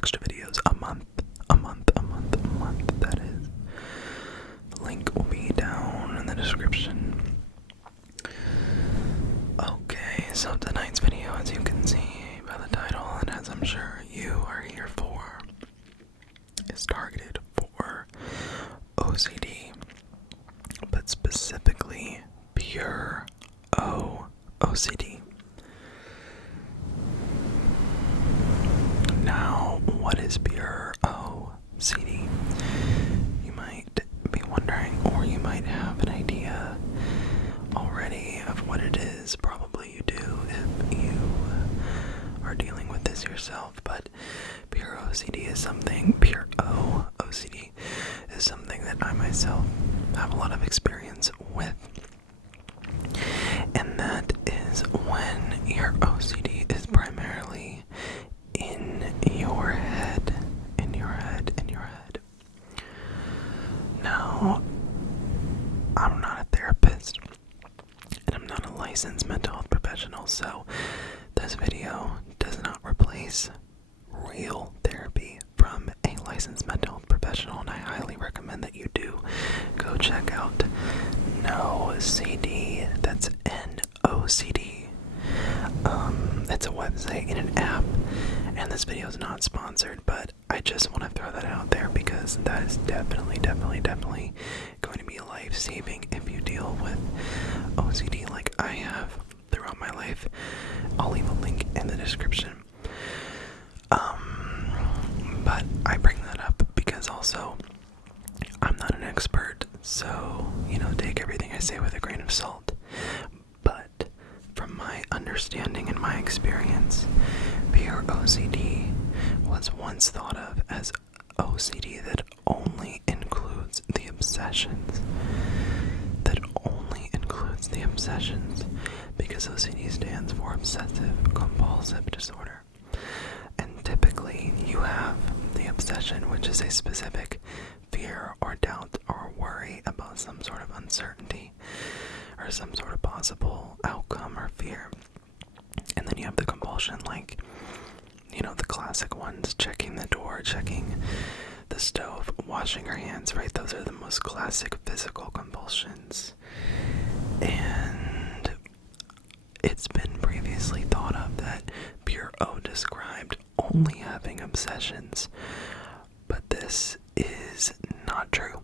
extra videos a month. A month. That is. The link will be down in the description. Okay, so tonight's video, as you can see by the title, and as I'm sure you are here for, is targeted for OCD, but specifically pure OCD. Now, what is pure OCD? You might be wondering, or you might have an idea already of what it is. Probably you do if you are dealing with this yourself, but pure OCD is something, pure OCD is something that I myself have a lot of experience with. And that is when your OCD is primarily in your head. Now, I'm not a therapist, and I'm not a licensed mental health professional, so this video does not replace real therapy from a licensed mental health professional, and I highly recommend that you do go check out NoCD. That's NoCD. It's a website and an app, and this video is not sponsored, but I just want to throw that out there because that is definitely going to be life-saving if you deal with OCD like I have throughout my life. I'll leave a link in the description. But I bring that up because also I'm not an expert, so, take everything I say with a grain of salt. But from my understanding and my experience, pure OCD was once thought of as OCD that only includes the obsessions. Because OCD stands for obsessive compulsive disorder. And typically you have the obsession, which is a specific fear or doubt or worry about some sort of uncertainty or some sort of possible outcome or fear. And then you have the compulsion, like, the classic ones, checking the door, checking the stove, washing our hands, right? Those are the most classic physical compulsions. And it's been previously thought of that pure O described only having obsessions, but this is not true.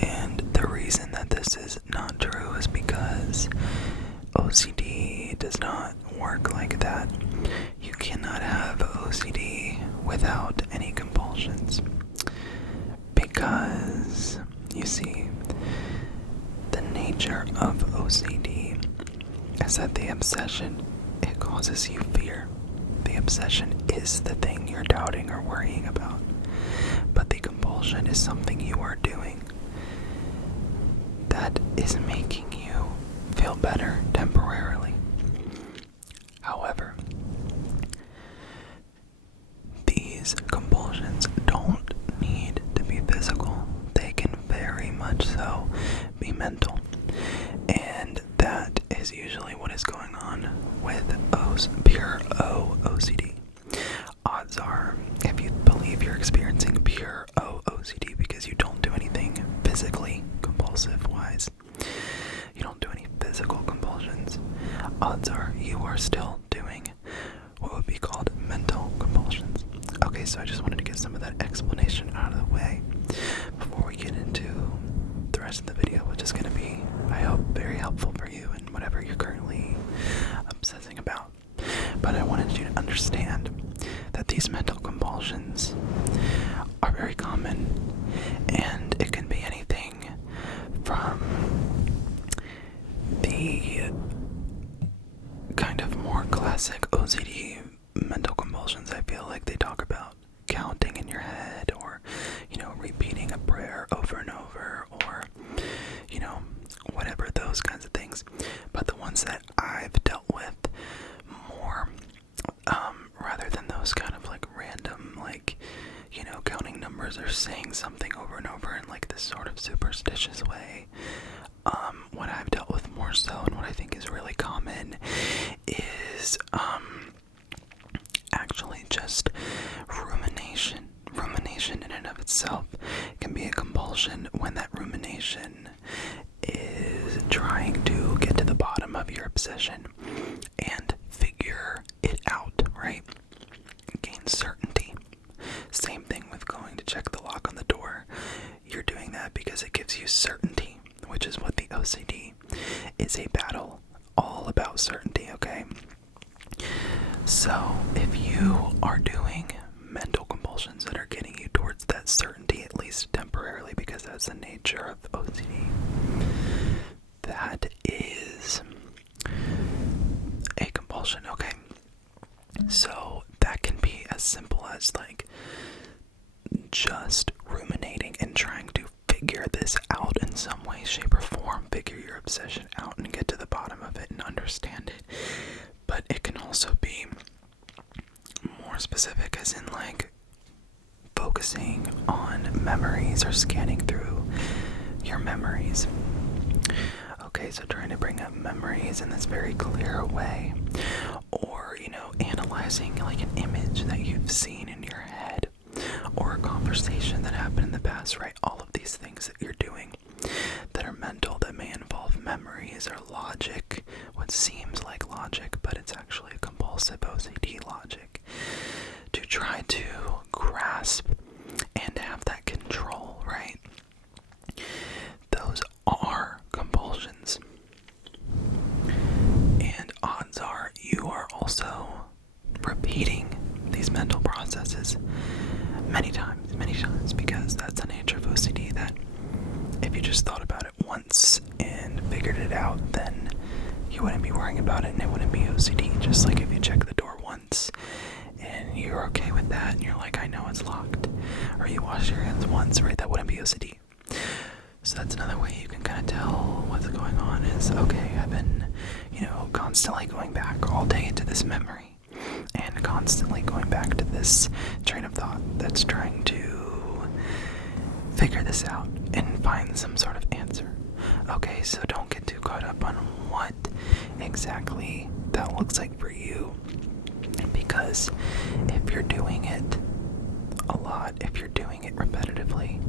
And the reason that this is not true is because OCD does not work like that. You cannot have OCD without any compulsions. Because, you see, the nature of OCD is that the obsession, it causes you fear. The obsession is the thing you're doubting or worrying about. But the compulsion is something you are doing that is making you feel better temporarily. However, these compulsions don't need to be physical. They can very much so be mental. And that is usually what is going on with pure OCD. Odds are, if you believe you're experiencing pure OCD because you don't do anything physically compulsive-wise, you don't do any physical compulsions, odds are you are still doing what would be called mental compulsions. Okay, so I just wanted to get some of that explanation out of the way before we get into the rest of the video, which is going to be, I hope, very helpful for you in whatever you're currently obsessing about. But I wanted you to understand that these mental compulsions are very common, and it can be anything from the kind of more classic OCD mental compulsions. I feel like they talk about counting in your head, or repeating a prayer over and over, or whatever, those kinds of things. But the ones that I've dealt with more, rather than those kind of like random, like counting numbers or saying something over and over in like this sort of superstitious way, what I've dealt with more so, and what I think is really common, is actually just rumination itself. It can be a compulsion when that rumination is trying to get to the bottom of your obsession and figure it out, right? Gain certainty. Same thing with going to check the lock on the door. You're doing that because it gives you certainty, which is what the OCD is, a battle all about certainty, okay? So if you are doing mental compulsions that are getting you towards that certainty, at least temporarily, because that's the nature of OCD, that is a compulsion, okay? So that can be as simple as like just ruminating and trying to figure this out in some way, shape, or form, figure your obsession out and get to the bottom of it and understand it. But it can also be more specific, as in like focusing on memories or scanning through your memories. Okay, so trying to bring up memories in this very clear way, or, analyzing like an image that you've seen in your head, or a conversation that happened in the past, right? All of these things that you're doing that are mental, that may involve memories or logic, what seems like logic, but it's actually a compulsive OCD logic, to try to grasp and have that control, right? Those are compulsions. And odds are you are also repeating these mental processes many times, because that's the nature of OCD, that if you just thought about it once and figured it out, then you wouldn't be worrying about it and it wouldn't be OCD. Just like if you check the door once and you're okay with that and you're like, I know it's locked, or you wash your hands once, right? That wouldn't be OCD. So that's another way you can kind of tell what's going on is, okay, I've been, constantly going back all day into this memory and constantly going back to this train of thought that's trying to figure this out and find some sort of answer. Okay, so don't get too caught up on what exactly that looks like for you, because if you're doing it a lot, if you're doing it repetitively,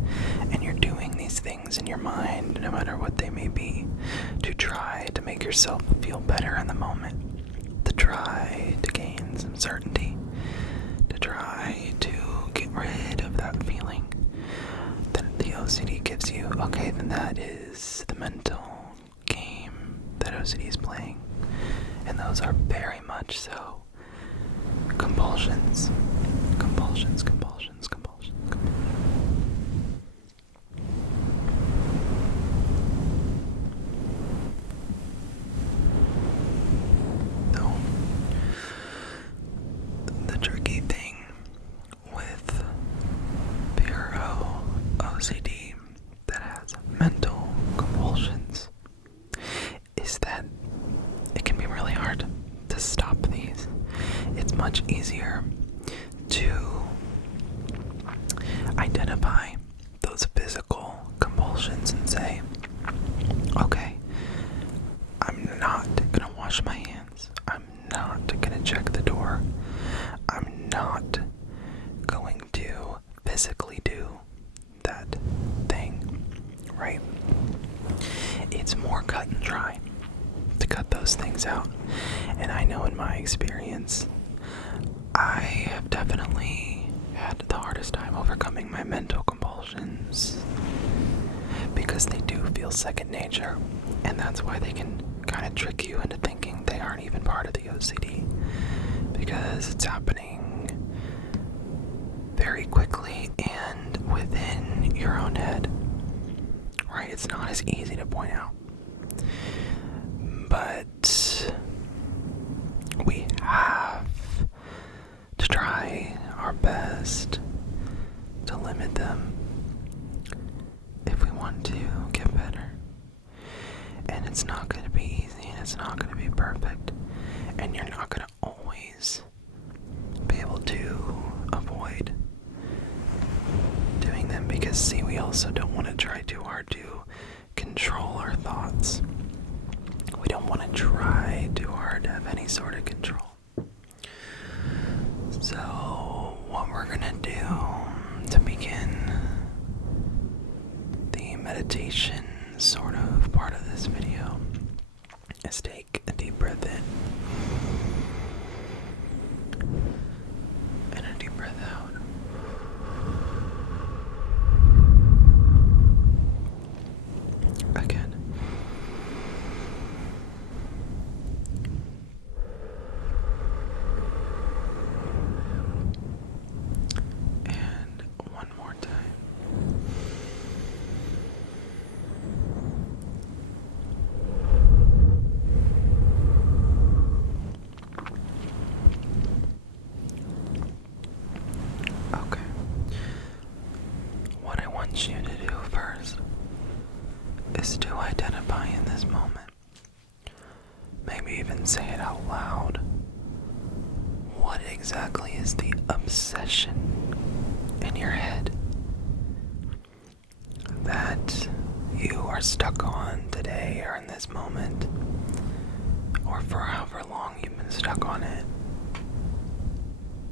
and you're doing these things in your mind, no matter what they may be, to try to make yourself feel better in the moment, to try to gain some certainty, to try to get rid of that feeling that the OCD gives you, okay, then that is the mental game that OCD is playing. And those are very much so compulsions. So, the tricky thing with pure OCD that has mental compulsions is that it can be really hard to stop these. It's much easier to identify those physical compulsions and say, okay, I'm not gonna wash my hands, I'm not gonna check the door, I'm not going to physically do that thing, right? It's more cut and dry to cut those things out. And I know in my experience, I have definitely had the hardest time overcoming my mental compulsions, because they do feel second nature, and that's why they can kind of trick you into thinking they aren't even part of the OCD, because it's happening very quickly and within your own head, right? It's not as easy to point out, but we have to try our best to limit them if we want to get better. And it's not going to be easy, and it's not going to be perfect, and you're not going to always be able to avoid doing them, because see, we also don't want to try too hard to control our thoughts. We don't want to try too hard to have any sort of control. So what we're gonna do to begin meditation sort of part of this video is take a deep breath in and a deep breath out. Again. And one more time. Okay. What I want you to do first is to identify in this moment. Maybe even say it out loud. What exactly is the obsession in your head that you are stuck on today or in this moment, or for however long you've been stuck on it?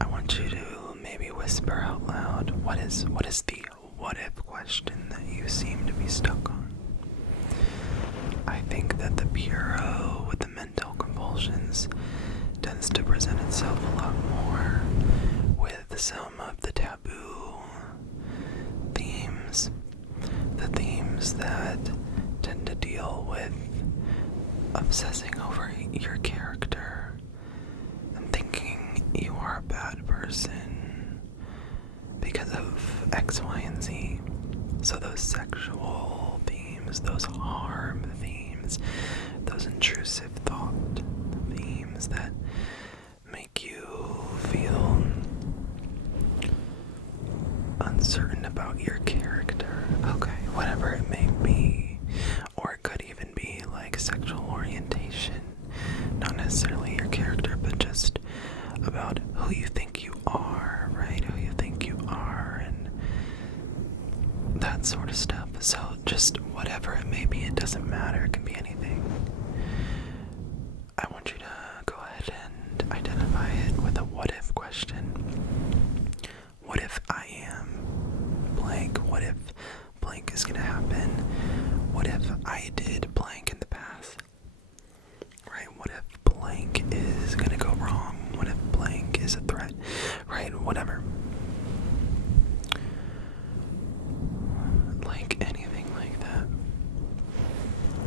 I want you to maybe whisper out loud, what is the what if question that you seem to be stuck on? I think that the Bureau with the mental compulsions tends to present itself a lot more with some of the taboo themes, the themes that tend to deal with obsessing over your character and thinking you are a bad person because of X, Y, and Z. So those sexual themes, those harm themes, those intrusive thought themes that make you feel uncertain about your character. Okay, whatever it may be. Or it could even be like sexual orientation. Not necessarily your character, but just about who you think you are, right? Who you think you are, and that sort of stuff. So just whatever it may be, it doesn't matter. It can be anything. I want you to go ahead and identify it with a what if question. What if I am blank? What if blank is gonna happen? What if I did blank in the past? Right? What if blank is gonna go wrong? What if blank is a threat? Right? Whatever. Like anything like that.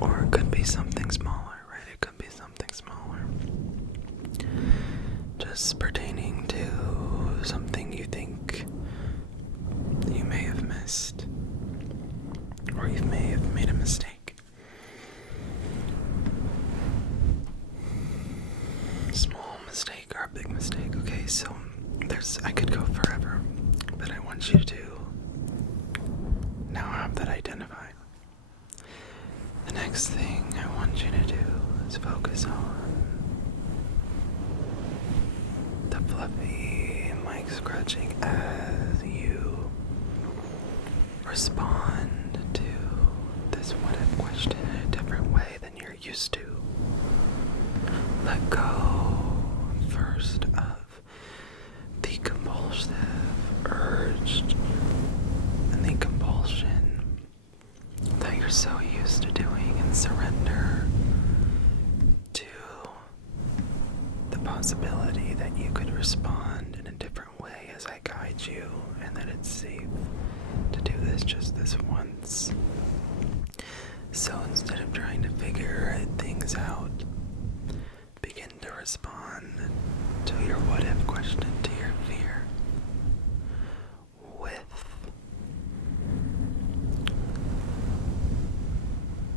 Or it could be something smaller, right? It could be something smaller. Just pertaining to something you think you may have missed, or you may have made a mistake. Small mistake or a big mistake. Okay, so I could go forever, but I want you to now have that identified. The next thing I want you to do is focus on the fluffy mic scratching as you respond to this what if question in a different way than you're used to. Let go first of the compulsive urge and the compulsion that you're so used to doing, and surrender to the possibility that you could respond in a different way as I guide you, and that it's safe to do this just this once. So instead of trying to figure things out, begin to respond to your what if question, to your fear, with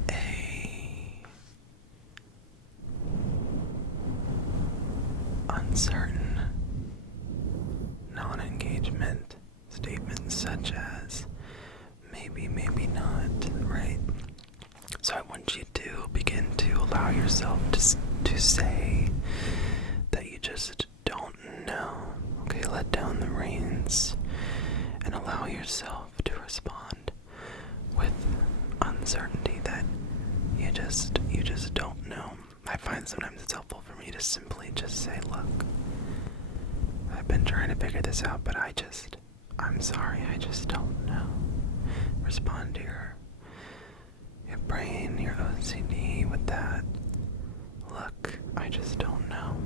a uncertain non-engagement statement such as maybe, maybe not, right? So I want you to begin to allow yourself to say that you just don't know. Okay, let down the reins and allow yourself to respond with uncertainty that you just don't know. I find sometimes it's helpful for me to simply just say, look, I've been trying to figure this out, but I'm sorry, I just don't know. Respond to your your brain, your OCD with that. Look, I just don't know.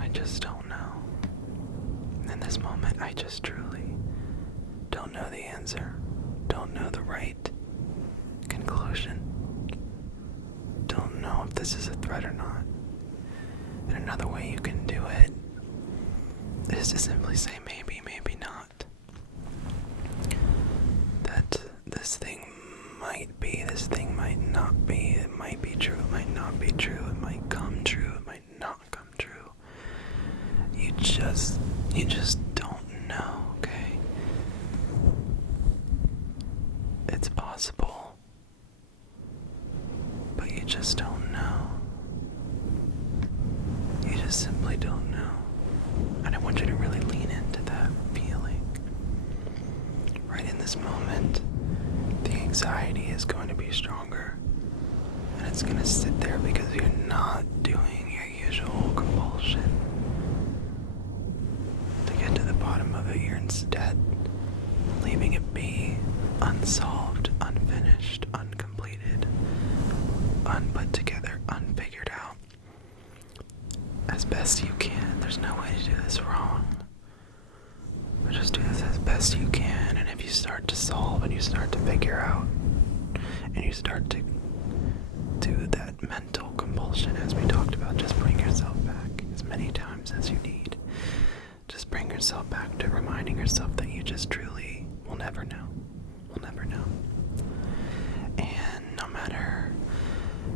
I just don't know. In this moment, I just truly don't know the answer. Don't know the right conclusion. Don't know if this is a threat or not. And another way you can do it is to simply say maybe, maybe not. That this thing might be, this thing might not be, it might be true, it might not be true, it might come true, it might not come true. You just don't know, okay? It's possible, but you just don't know. You just simply don't know. And I want you to really lean into that feeling. Right in this moment, the anxiety is going to be stronger. And it's going to sit there because you're not doing your usual compulsion. To get to the bottom of it, you're instead leaving it be, unsolved, unfinished, uncompleted, unput together, unfigured out. As best you can. There's no way to do this wrong. But just do this as best you can, and if you start to solve and you start to figure out and you start to do that mental compulsion as we talked about, just bring yourself back as many times as you need. Just bring yourself back to reminding yourself that you just truly will never know. Will never know. And no matter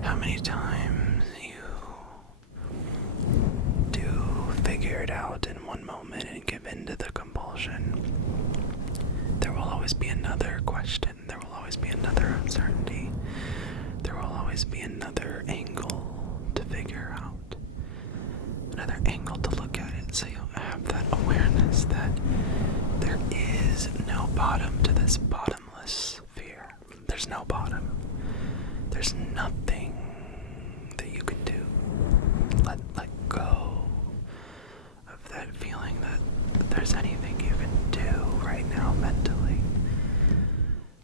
how many times you do figure it out in one moment and give in to the compulsion, there will always be another question. There will always be another uncertainty. There will always be another angle to figure out. Another angle to look at it, so you'll have that awareness that there is no bottom to this bottomless fear. There's no bottom. There's nothing that you can do. Let go of that feeling that there's anything you can do right now mentally.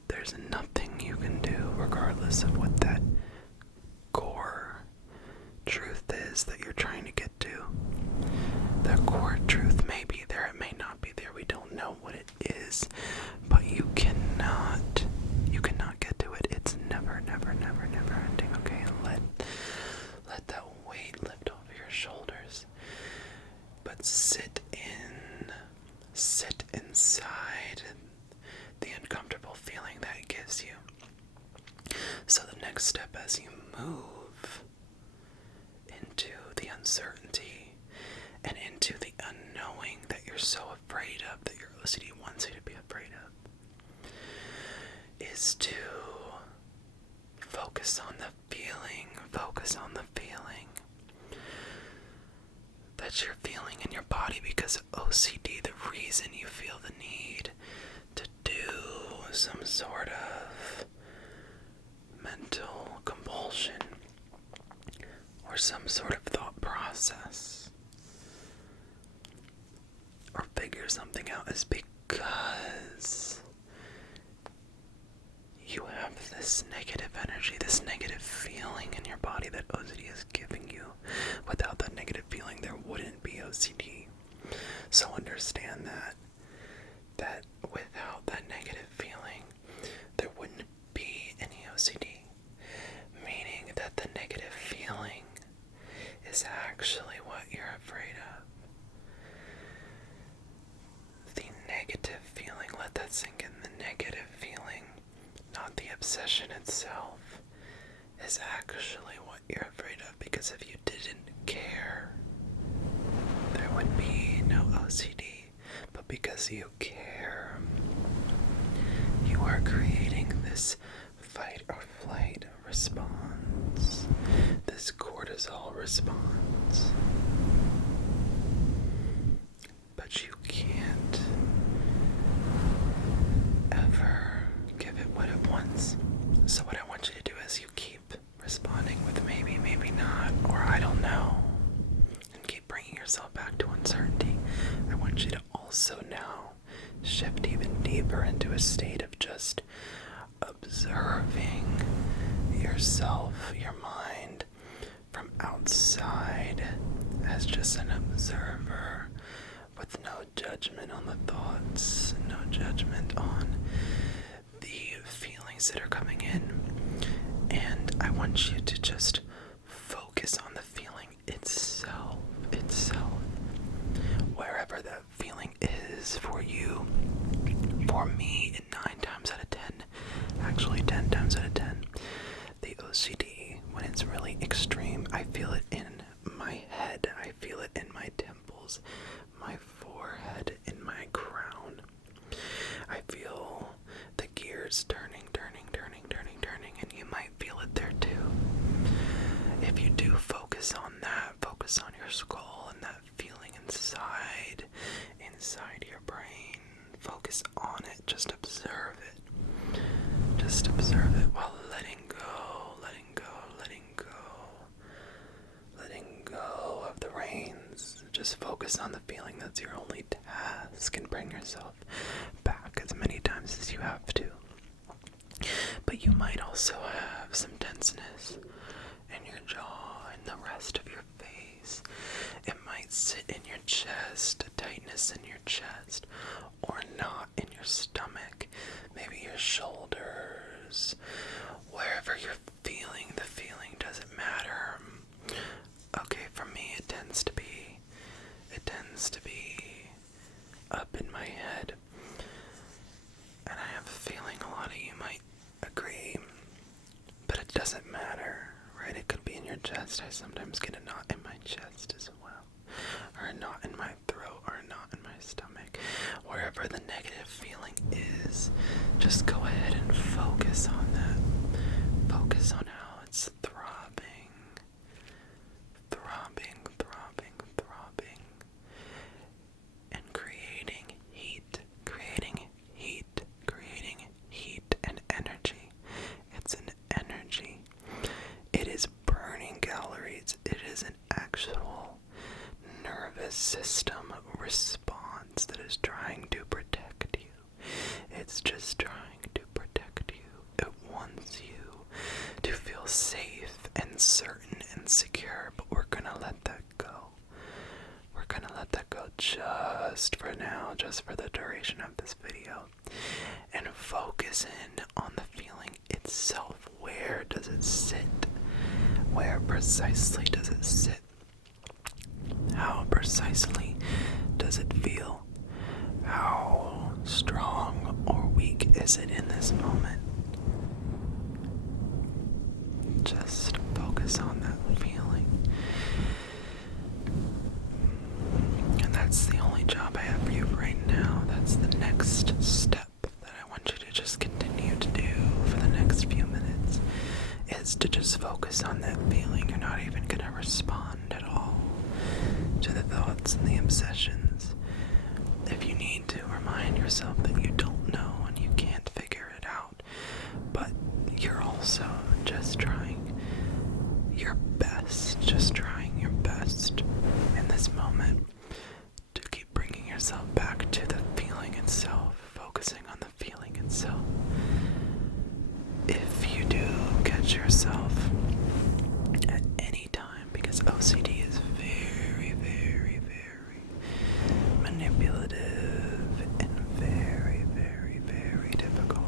There's nothing you can do regardless of what that core truth is that you're trying to get to. The core truth may be there, it may not be there. We don't know what it is, but you cannot get to it. It's never ending, okay? Let that weight lift over your shoulders. But sit inside the uncomfortable feeling that it gives you. So the next step as you move into the uncertainty and into the unknowing that you're so afraid of, that your OCD wants you to be afraid of, is to focus on the feeling that you're feeling in your body, because OCD, the reason you feel the need to do some sort of mental compulsion or some sort of thought process or figure something out is because you have this negative energy, this negative feeling in your body that OCD is giving you. Without that negative feeling, there wouldn't be OCD. So understand that without that negative feeling, there wouldn't be any OCD. Meaning that the negative feeling is actually what you're afraid of. The negative feeling, let that sink in. The negative feeling, not the obsession itself, is actually what you're afraid of. Because if you didn't care, there would be no OCD. But because you care, you are creating this fight or flight response, this cortisol response. But you can't ever give it what it wants. So what I want you to do is you keep responding with maybe, maybe not, or I don't know, and keep bringing yourself back to uncertainty. I want you to also now shift even deeper into a state of just, observing yourself, your mind, from outside as just an observer with no judgment on the thoughts, no judgment on the feelings that are coming in. And I want you to just focus on the feeling itself, wherever that feeling is for you. For me, 9 times out of 10, actually 10 times out of 10, the OCD, when it's really extreme, I feel it in my head, I feel it in my temples, my forehead, in my crown. I feel the gears turning, and you might feel it there too. If you do focus on that, focus on your skull and that feeling inside your brain, focus on it, just observe it. Just observe it while letting go of the reins. Just focus on the feeling. That's your only task, and bring yourself back as many times as you have to. But you might also have some tenseness in your jaw and the rest of your face. It might sit in your chest, a tightness in your chest, or a knot in your stomach, maybe your shoulders. Wherever you're feeling the feeling, doesn't matter. Okay, for me it tends to be up in my head. And I have a feeling a lot of you might agree, but it doesn't matter, right? It could be in your chest. I sometimes get a knot in my chest as well, or a knot in my throat, or a knot in my stomach. Wherever the negative feeling is, just go ahead and focus on that. Focus on how it's throbbing, and creating heat and energy. It's an energy. It is burning calories. It is an actual nervous system response that is trying to protect you. It's just trying to protect you. It wants you to feel safe and certain and secure, but we're gonna let that go. We're gonna let that go just for now, just for the duration of this video, and focus in on the feeling itself. Where does it sit? Where precisely does it sit? How precisely does it feel? How strong or weak is it in this moment? Just focus on that feeling. And that's the only job I have for you right now. That's the next step that I want you to just continue to do for the next few minutes, is to just focus on that feeling. You're not even going to respond at all to the thoughts and the obsessions. If you need to, remind yourself that you don't know and you can't figure it out, but you're also just trying your best, in this moment to keep bringing yourself back to the feeling itself, focusing on the feeling itself. If you do catch yourself at any time, because OCD is very, very, very manipulative and very, very, very difficult.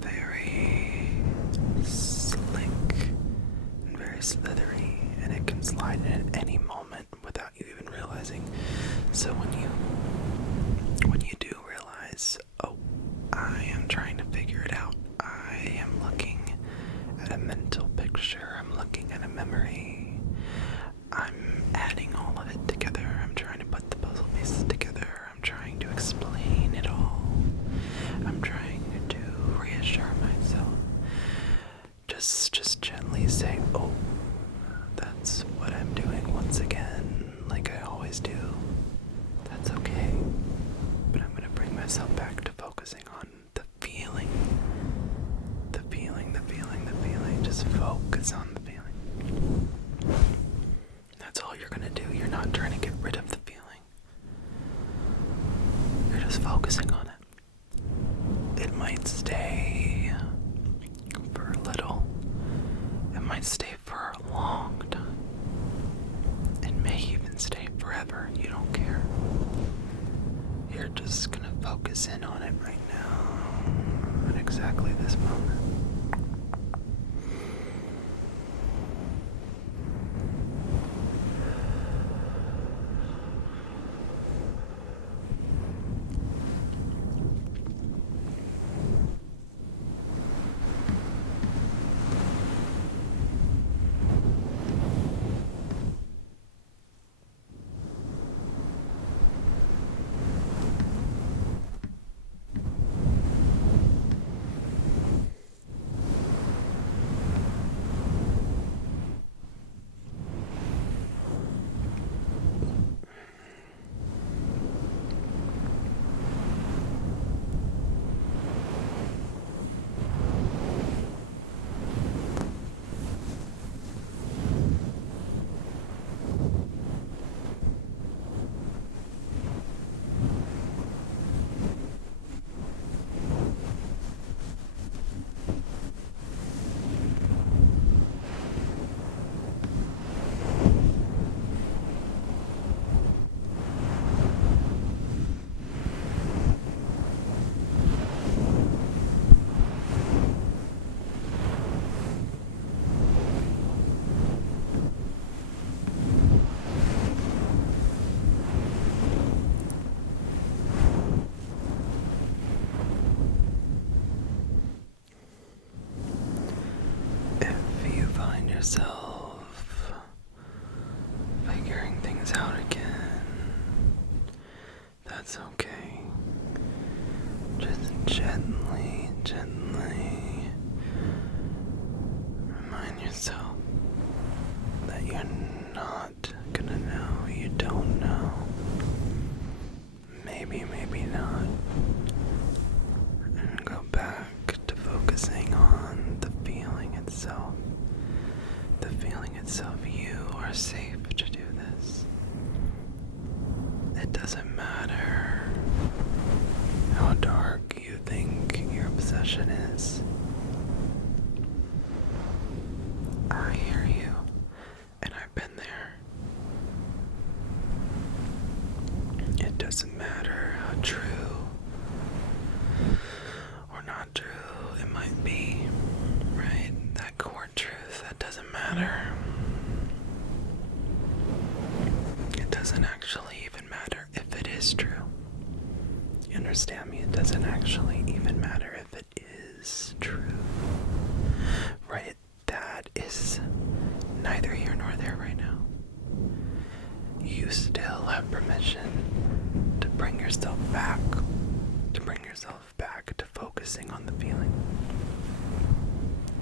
Very slick and very slithery, and it can slide in at any moment without you even realizing. So when you do realize, oh, I am trying to figure it out, I am looking at a mental picture, I'm looking at a memory, I'm adding all of it together, I'm trying to put the puzzle pieces together, I'm trying to explain it all, I'm trying to reassure myself. Just gently say, oh, that's what I'm doing once again, like I always do. That's okay. you're just gonna focus in on it right now, at exactly this moment. Yourself figuring things out again, that's okay. Just gently remind yourself that you're not gonna know. You don't know. Maybe not. And go back to focusing on the feeling itself. The feeling itself. You are safe to do this. It doesn't matter how dark you think your obsession is. I hear you, and I've been there. It doesn't matter how true or not true it might be, right? That core truth, that doesn't matter. It doesn't actually even matter if it is true. You understand me? It doesn't actually even matter if it is true. Right? That is neither here nor there right now. You still have permission to bring yourself back, to focusing on the feeling.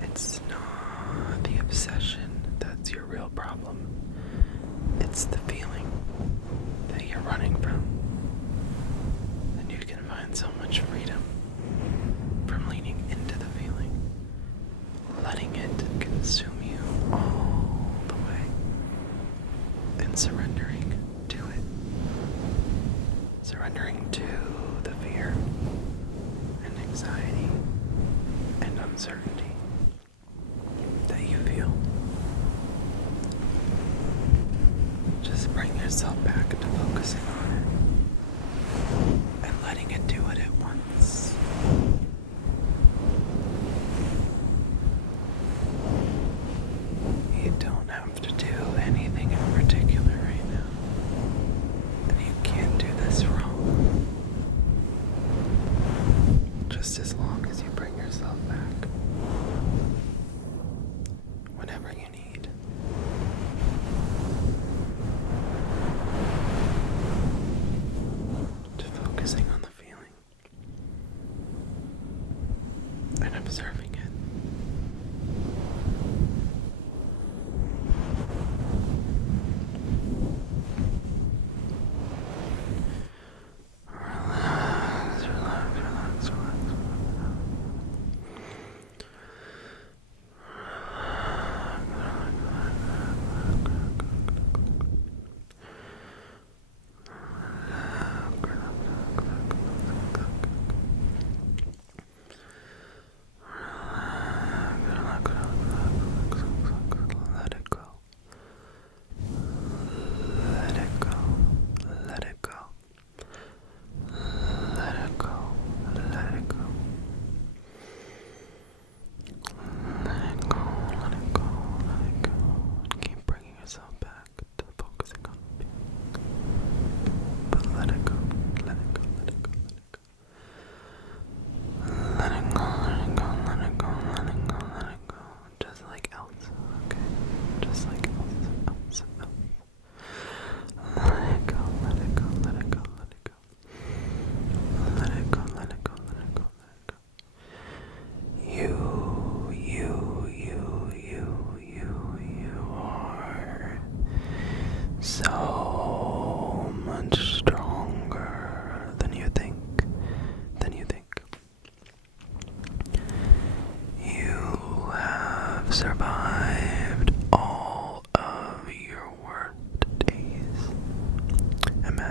It's not the obsession that's your real problem. It's the feeling that you're running from. And you can find so much freedom from leaning into the feeling, letting it consume you all the way, and surrendering to it. Surrendering to the fear and anxiety and uncertainty that you feel. Just bring yourself back to focusing on it and letting it do it at once. You don't have to do anything in particular right now. And you can't do this wrong. Just as long as you bring yourself back. Whenever you need. To focusing on the feeling. And observing it.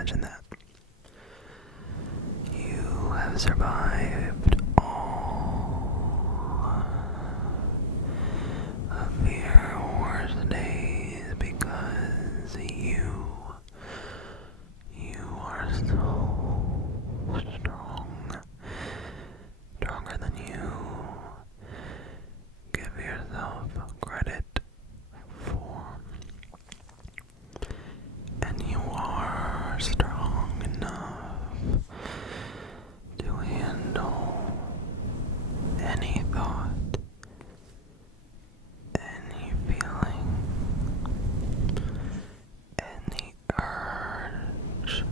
imagine that. You have survived all of your worst days because you are so strong, stronger than you give yourself credit for. And you are strong enough to handle any thought, any feeling, any urge,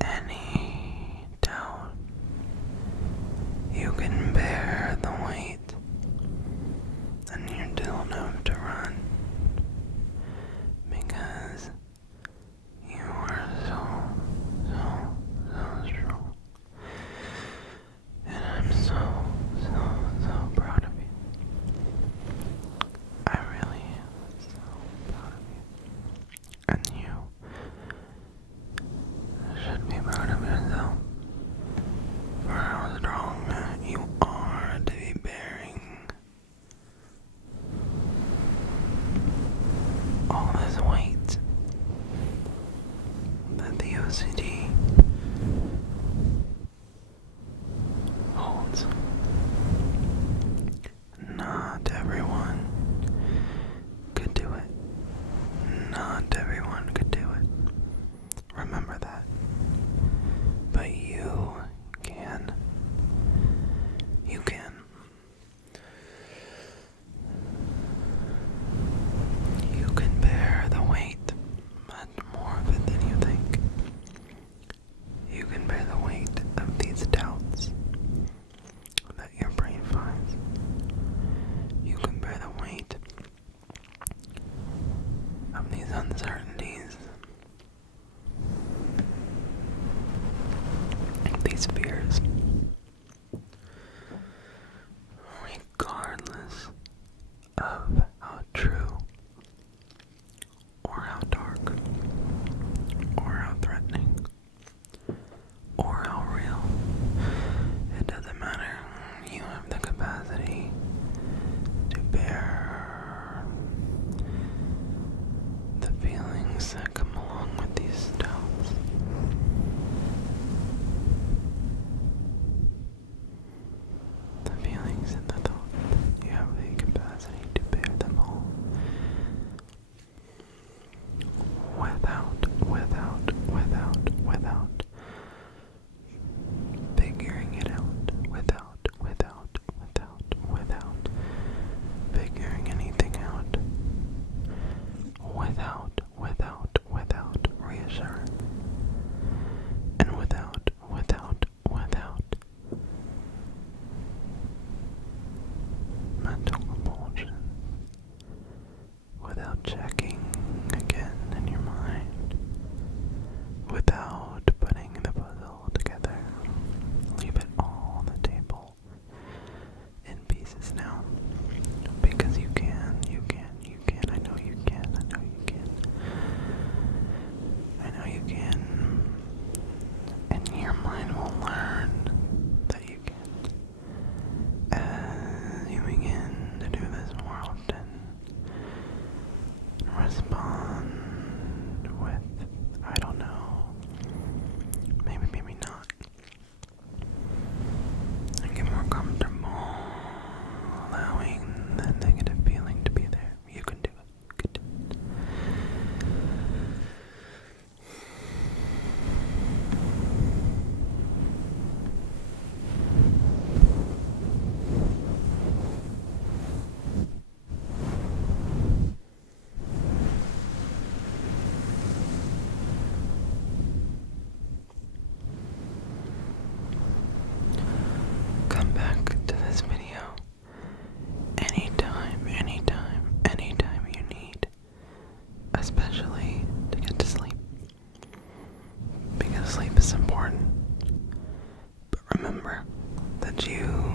any doubt. You can bear the weight, and you're still enough to run, because you are so strong. And I'm so proud of you. I really am so proud of you. And you should be proud of yourself for how strong you are to be bearing all this weight that the OCD holds. Not everyone could do it. Not everyone could do it. Remember that. But you can. You can. You can bear the weight, much more of it than you think. You can bear the weight of these doubts that your brain finds. You can bear the weight of these uncertainties, these fears, regardless of how true or how dark or how threatening or how real. It doesn't matter. You have the capacity to bear the feelings that come along with these doubts. The feelings and the thoughts. You have the capacity to bear them all. Without figuring it out. Without figuring anything out. Without reassurance. And without mental compulsion. Without checking again in your mind. Without putting the puzzle together. Leave it all on the table in pieces now. Because you can. I know you can. And your mind will learn that you can. As you begin to do this more often, respond with, I don't know, maybe not, and get more comfortable allowing that negative feeling to be there. You can do it. Come back to this video anytime you need, especially to get to sleep, because sleep is important. But remember that you